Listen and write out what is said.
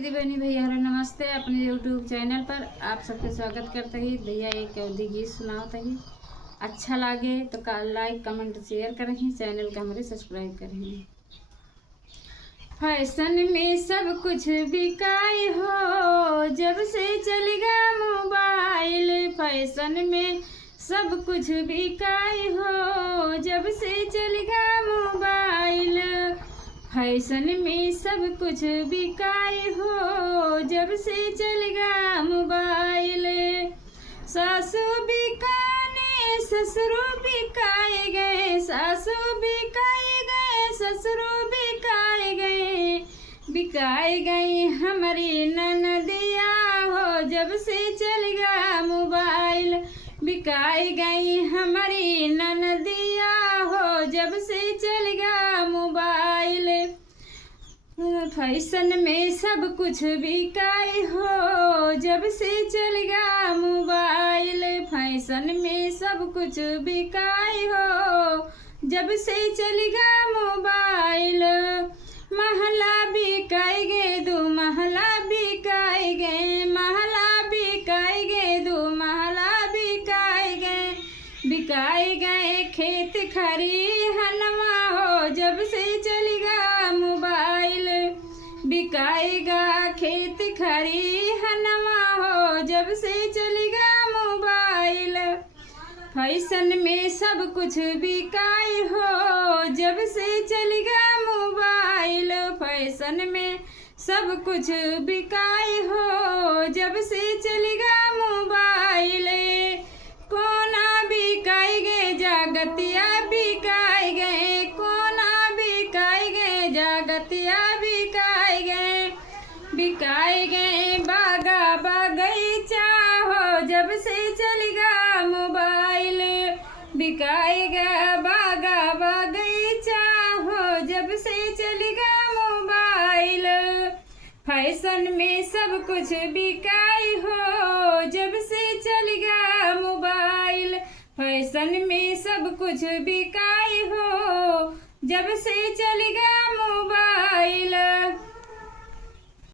दीदी बहनी भैया हर नमस्ते। अपने यूट्यूब चैनल पर आप सबके स्वागत करते ही भैया एक अवधि गीत सुनावत ही। अच्छा लागे तो लाइक कमेंट शेयर करें, चैनल का हमारे सब्सक्राइब करें। फैशन में सब कुछ बिकाई हो जब से चलेगा मोबाइल। फैशन में सब कुछ बिकाई हो जब से चलेगा मोबाइल। फैशन में सब कुछ बिकाई हो जब से चलेगा मोबाइल। सासू बिकाने ससुरु बिकाए गए, सासू बिकाए गए ससुरु बिकाए गए। बिकाए गई हमारी ननदिया हो जब से चलेगा मोबाइल। बिकाई गई हमारी ननदिया हो जब से चलेगा मोबाइल। फैशन में सब कुछ बिकाई हो जब से चलेगा मोबाइल। फैशन में सब कुछ बिकाई हो जब से चलेगा मोबाइल। महला बिकाए गए दो महला बिकाए गए, महला बिकाए गए दो महला बिकाए गए। बिकाए गए खेत खरिहानवा हो जब से चलेगा मोबाइल। बिकाएगा खेत खरिहानवा हो जब से चलेगा मोबाइल। फैशन में सब कुछ बिकाई हो जब से चलेगा मोबाइल। फैशन में सब कुछ बिकाई हो जब से चलेगा मोबाइल। कोना बिकाई गए जागतिया बिकाई गए, कोना बिकाई गए जागतिया बिकाई गए। बिकाए गए बागा बगीचा हो जब से चलेगा मोबाइल। बिकाएगा बागा बगीचा हो जब से चलेगा मोबाइल। फैशन में सब कुछ बिकाई हो जब से चलेगा मोबाइल। फैशन में सब कुछ बिकाई हो जब से चलेगा मोबाइल।